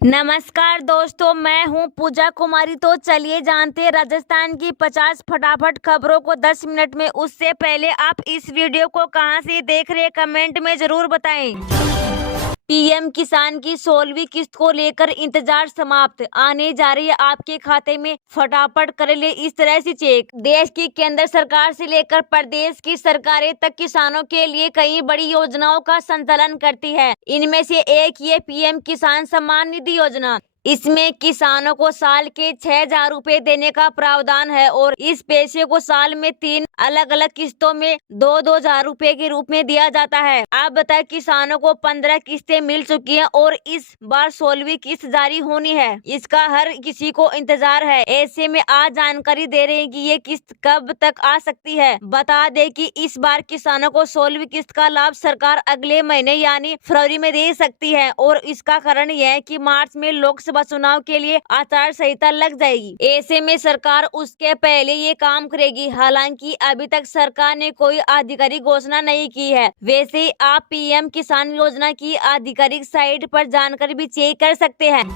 नमस्कार दोस्तों, मैं हूं पूजा कुमारी। तो चलिए जानते हैं राजस्थान की 50 फटाफट खबरों को 10 मिनट में। उससे पहले आप इस वीडियो को कहां से देख रहे हैं कमेंट में जरूर बताएं। पीएम किसान की 16वीं किस्त को लेकर इंतजार समाप्त, आने जा रही है आपके खाते में। फटाफट कर ले इस तरह से चेक। देश की केंद्र सरकार से लेकर प्रदेश की सरकारें तक किसानों के लिए कई बड़ी योजनाओं का संचालन करती है। इनमें से एक ये पीएम किसान सम्मान निधि योजना। इसमें किसानों को साल के 6,000 रुपए देने का प्रावधान है और इस पैसे को साल में 3 अलग अलग किस्तों में 2-2 हजार रुपए के रूप में दिया जाता है। आप बताएं, किसानों को 15 किस्तें मिल चुकी हैं और इस बार 16वीं किस्त जारी होनी है। इसका हर किसी को इंतजार है। ऐसे में आज जानकारी दे रहे हैं कि ये किस्त कब तक आ सकती है। बता दें कि इस बार किसानों को 16वीं किस्त का लाभ सरकार अगले महीने यानी फरवरी में दे सकती है और इसका कारण यह है कि मार्च में लोकसभा चुनाव के लिए आचार संहिता लग जाएगी। ऐसे में सरकार उसके पहले ये काम करेगी। हालांकि अभी तक सरकार ने कोई आधिकारिक घोषणा नहीं की है। वैसे ही आप पीएम किसान योजना की आधिकारिक साइट पर जानकारी भी चेक कर सकते हैं।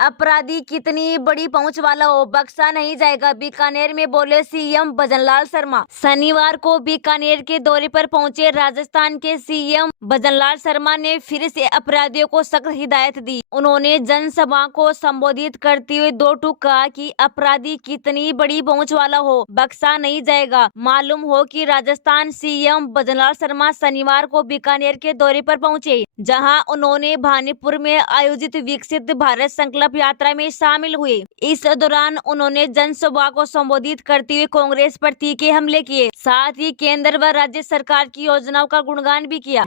अपराधी कितनी बड़ी पहुंच वाला हो, बख्शा नहीं जाएगा, बीकानेर में बोले सीएम भजनलाल शर्मा। शनिवार को बीकानेर के दौरे पर पहुंचे राजस्थान के सीएम भजनलाल शर्मा ने फिर से अपराधियों को सख्त हिदायत दी। उन्होंने जनसभा को संबोधित करते हुए दो टूक कहा कि अपराधी कितनी बड़ी पहुंच वाला हो, बख्शा नहीं जाएगा। मालूम हो कि राजस्थान सीएम भजनलाल शर्मा शनिवार को बीकानेर के दौरे पर पहुंचे, जहां उन्होंने भानीपुर में आयोजित विकसित भारत संकल्प यात्रा में शामिल हुए। इस दौरान उन्होंने जनसभा को संबोधित करते हुए कांग्रेस पर तीखे हमले किए। साथ ही केंद्र व राज्य सरकार की योजनाओं का गुणगान भी किया।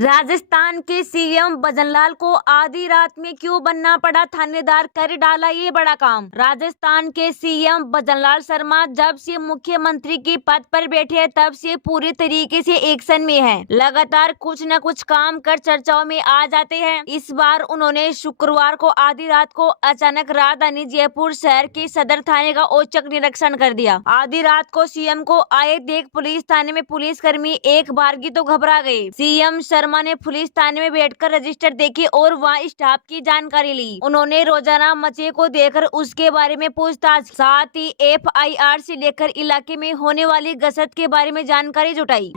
राजस्थान के सीएम भजनलाल को आधी रात में क्यों बनना पड़ा थानेदार, कर डाला ये बड़ा काम। राजस्थान के सीएम भजनलाल शर्मा जब से मुख्यमंत्री के पद पर बैठे तब से पूरी तरीके से एक्शन में हैं। लगातार कुछ न कुछ काम कर चर्चाओं में आ जाते हैं। इस बार उन्होंने शुक्रवार को आधी रात को अचानक राजधानी जयपुर शहर के सदर थाने का औचक निरीक्षण कर दिया। आधी रात को सीएम को आए देख पुलिस थाने में पुलिसकर्मी एक बारगी तो घबरा गए। सीएम शर्मा ने पुलिस थाने में बैठकर रजिस्टर देखे और वहाँ स्टाफ की जानकारी ली। उन्होंने रोजाना मचे को देखकर उसके बारे में पूछताछ, साथ ही एफआईआर से लेकर इलाके में होने वाली गश्त के बारे में जानकारी जुटाई।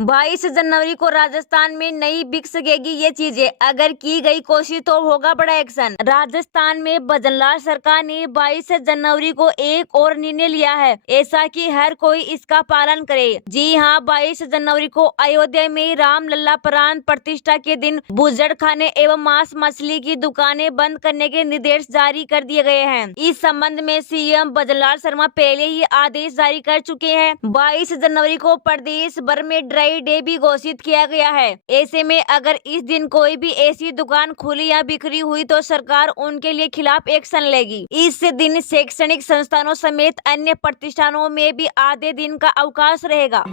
22 जनवरी को राजस्थान में नहीं बिक सकेगी ये चीजें, अगर की गई कोशिश तो होगा बड़ा एक्शन। राजस्थान में भजनलाल सरकार ने 22 जनवरी को एक और निर्णय लिया है, ऐसा कि हर कोई इसका पालन करे। जी हां, 22 जनवरी को अयोध्या में रामलला प्राण प्रतिष्ठा के दिन बुजड़ खाने एवं मांस मछली की दुकानें बंद करने के निर्देश जारी कर दिए गए हैं। इस संबंध में सीएम भजनलाल शर्मा पहले ही आदेश जारी कर चुके हैं। 22 जनवरी को प्रदेश भर में ड्राई डे भी घोषित किया गया है। ऐसे में अगर इस दिन कोई भी ऐसी दुकान खुली या बिक्री हुई तो सरकार उनके लिए खिलाफ एक्शन लेगी। इस दिन शैक्षणिक संस्थानों समेत अन्य प्रतिष्ठानों में भी आधे दिन का अवकाश रहेगा।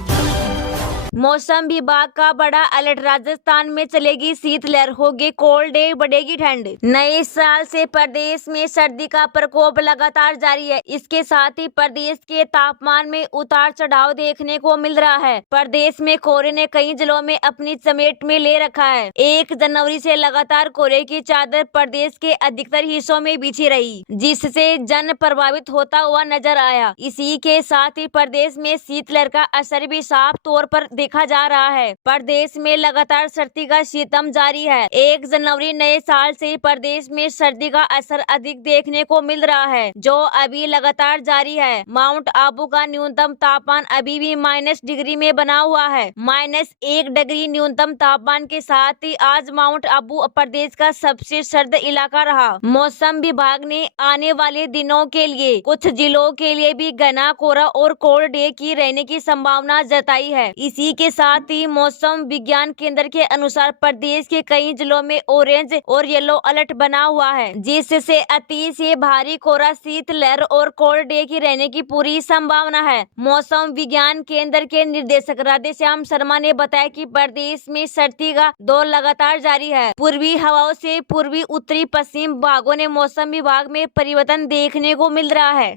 मौसम विभाग का बड़ा अलर्ट, राजस्थान में चलेगी शीतलहर, होगी कोल्ड डे, बढ़ेगी ठंड। नए साल से प्रदेश में सर्दी का प्रकोप लगातार जारी है। इसके साथ ही प्रदेश के तापमान में उतार चढ़ाव देखने को मिल रहा है। प्रदेश में कोहरे ने कई जिलों में अपनी चपेट में ले रखा है। 1 जनवरी से लगातार कोहरे की चादर प्रदेश के अधिकतर हिस्सों में बिछी रही, जिससे जन प्रभावित होता हुआ नजर आया। इसी के साथ ही प्रदेश में शीतलहर का असर भी साफ तौर पर देखा जा रहा है। प्रदेश में लगातार सर्दी का सितम जारी है। 1 जनवरी नए साल से प्रदेश में सर्दी का असर अधिक देखने को मिल रहा है, जो अभी लगातार जारी है। माउंट आबू का न्यूनतम तापमान अभी भी -डिग्री में बना हुआ है। -1 डिग्री न्यूनतम तापमान के साथ ही आज माउंट आबू प्रदेश का सबसे सर्द इलाका रहा। मौसम विभाग ने आने वाले दिनों के लिए कुछ जिलों के लिए भी घना कोहरा और कोल्ड डे की रहने की संभावना जताई है। इसी के साथ ही मौसम विज्ञान केंद्र के अनुसार प्रदेश के कई जिलों में ऑरेंज और येलो अलर्ट बना हुआ है, जिससे अति से भारी कोहरा, शीतलहर और कोल्ड डे की रहने की पूरी संभावना है। मौसम विज्ञान केंद्र के निदेशक राधेश्याम शर्मा ने बताया कि प्रदेश में सर्दी का दौर लगातार जारी है। पूर्वी हवाओं से पूर्वी उत्तरी पश्चिम भागों ने मौसम विभाग में परिवर्तन देखने को मिल रहा है।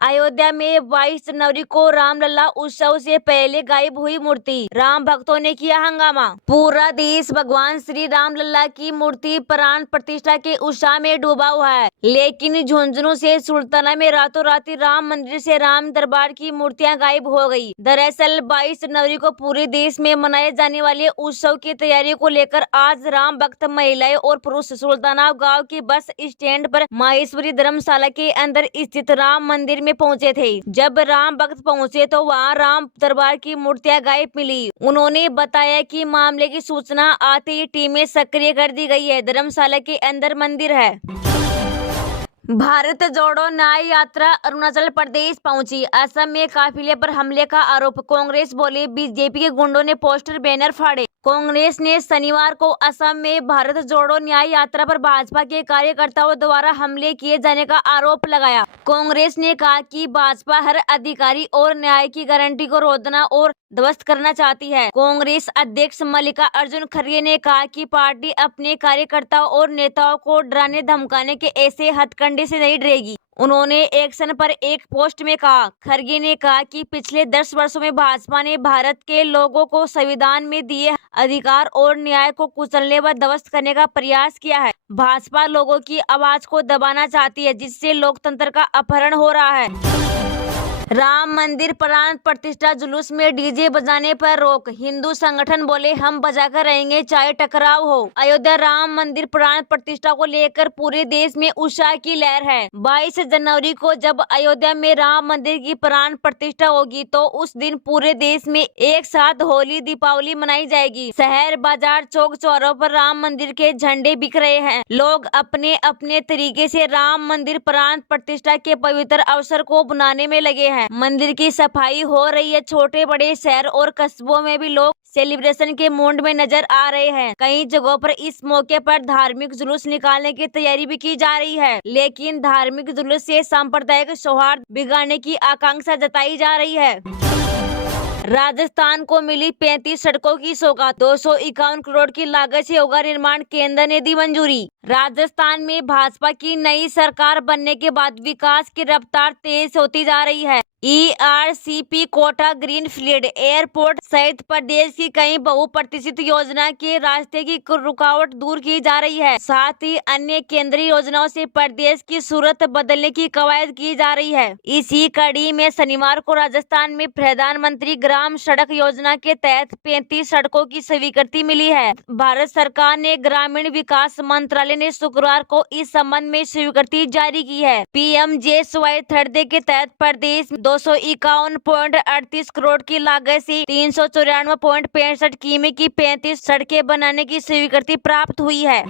अयोध्या में 22 जनवरी को रामलला उत्सव से पहले गायब हुई मूर्ति, राम भक्तों ने किया हंगामा। पूरा देश भगवान श्री रामलला की मूर्ति प्राण प्रतिष्ठा के उत्साह में डूबा हुआ है, लेकिन झुंझुनू से सुल्ताना में रातों रात राम मंदिर से राम दरबार की मूर्तियां गायब हो गई। दरअसल 22 जनवरी को पूरे देश में मनाए जाने वाले उत्सव की तैयारियों को लेकर आज राम भक्त महिलाएं और पुरुष सुल्ताना गांव की बस स्टैंड पर माहेश्वरी धर्मशाला के अंदर स्थित राम मंदिर में पहुंचे थे। जब राम भक्त पहुंचे तो वहां राम दरबार की मूर्तियां गायब मिली। उन्होंने बताया कि मामले की सूचना आते ही टीमें सक्रिय कर दी गई है। धर्मशाला के अंदर मंदिर है। भारत जोड़ो न्याय यात्रा अरुणाचल प्रदेश पहुंची। असम में काफिले पर हमले का आरोप, कांग्रेस बोली बीजेपी के गुंडों ने पोस्टर बैनर फाड़े। कांग्रेस ने शनिवार को असम में भारत जोड़ो न्याय यात्रा पर भाजपा के कार्यकर्ताओं द्वारा हमले किए जाने का आरोप लगाया। कांग्रेस ने कहा कि भाजपा हर अधिकारी और न्याय की गारंटी को रोकना और ध्वस्त करना चाहती है। कांग्रेस अध्यक्ष मल्लिका अर्जुन खड़गे ने कहा कि पार्टी अपने कार्यकर्ताओं और नेताओं को डराने धमकाने के ऐसे हथकंडे से नहीं डरेगी। उन्होंने एक्शन पर एक पोस्ट में कहा। खड़गे ने कहा कि पिछले 10 वर्षों में भाजपा ने भारत के लोगों को संविधान में दिए अधिकार और न्याय को कुचलने व ध्वस्त करने का प्रयास किया है। भाजपा लोगों की आवाज को दबाना चाहती है, जिससे लोकतंत्र का अपहरण हो रहा है। राम मंदिर प्राण प्रतिष्ठा जुलूस में डीजे बजाने पर रोक, हिंदू संगठन बोले हम बजाकर रहेंगे चाहे टकराव हो। अयोध्या राम मंदिर प्राण प्रतिष्ठा को लेकर पूरे देश में उत्साह की लहर है। 22 जनवरी को जब अयोध्या में राम मंदिर की प्राण प्रतिष्ठा होगी तो उस दिन पूरे देश में एक साथ होली दीपावली मनाई जाएगी। शहर बाजार चौक चौराहों पर राम मंदिर के झंडे बिक रहे हैं। लोग अपने अपने तरीके से राम मंदिर प्राण प्रतिष्ठा के पवित्र अवसर को बनाने में लगे हैं। मंदिर की सफाई हो रही है। छोटे बड़े शहर और कस्बों में भी लोग सेलिब्रेशन के मूड में नजर आ रहे हैं। कई जगहों पर इस मौके पर धार्मिक जुलूस निकालने की तैयारी भी की जा रही है, लेकिन धार्मिक जुलूस से सांप्रदायिक सौहार्द बिगाड़ने की आकांक्षा जताई जा रही है। राजस्थान को मिली 35 सड़कों की सौगात, 251 करोड़ की लागत से होगा निर्माण, केंद्र ने दी मंजूरी। राजस्थान में भाजपा की नई सरकार बनने के बाद विकास की रफ्तार तेज होती जा रही है। ERCP कोटा, ग्रीनफील्ड एयरपोर्ट सहित प्रदेश की कई बहुप्रतीक्षित योजना के रास्ते की रुकावट दूर की जा रही है। साथ ही अन्य केंद्रीय योजनाओं से प्रदेश की सूरत बदलने की कवायद की जा रही है। इसी कड़ी में शनिवार को राजस्थान में प्रधानमंत्री ग्राम सड़क योजना के तहत 35 सड़कों की स्वीकृति मिली है। भारत सरकार ने ग्रामीण विकास मंत्रालय ने शुक्रवार को इस संबंध में स्वीकृति जारी की है। PMJSY थर्डे के तहत प्रदेश 251.38 करोड़ की लागत से 394.65 किमी की 35 सड़कें बनाने की स्वीकृति प्राप्त हुई है।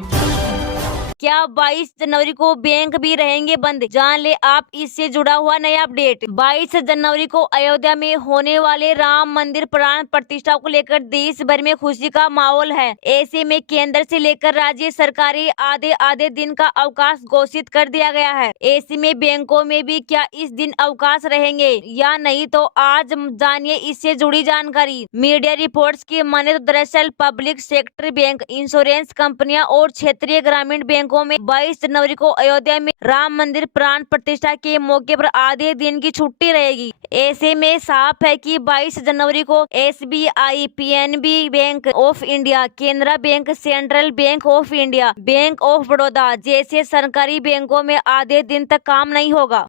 क्या 22 जनवरी को बैंक भी रहेंगे बंद? जान ले आप इससे जुड़ा हुआ नया अपडेट। 22 जनवरी को अयोध्या में होने वाले राम मंदिर प्राण प्रतिष्ठा को लेकर देश भर में खुशी का माहौल है। ऐसे में केंद्र से लेकर राज्य सरकारें आधे आधे दिन का अवकाश घोषित कर दिया गया है। ऐसे में बैंकों में भी क्या इस दिन अवकाश रहेंगे या नहीं, तो आज जानिए इससे जुड़ी जानकारी। मीडिया रिपोर्ट्स की माने तो दरअसल पब्लिक सेक्टर बैंक, इंश्योरेंस कंपनियां और क्षेत्रीय ग्रामीण बैंकों में 22 जनवरी को अयोध्या में राम मंदिर प्राण प्रतिष्ठा के मौके पर आधे दिन की छुट्टी रहेगी। ऐसे में साफ है कि 22 जनवरी को SBI, PNB bank of India, Canara bank, central bank of India, bank of Baroda जैसे सरकारी बैंकों में आधे दिन तक काम नहीं होगा।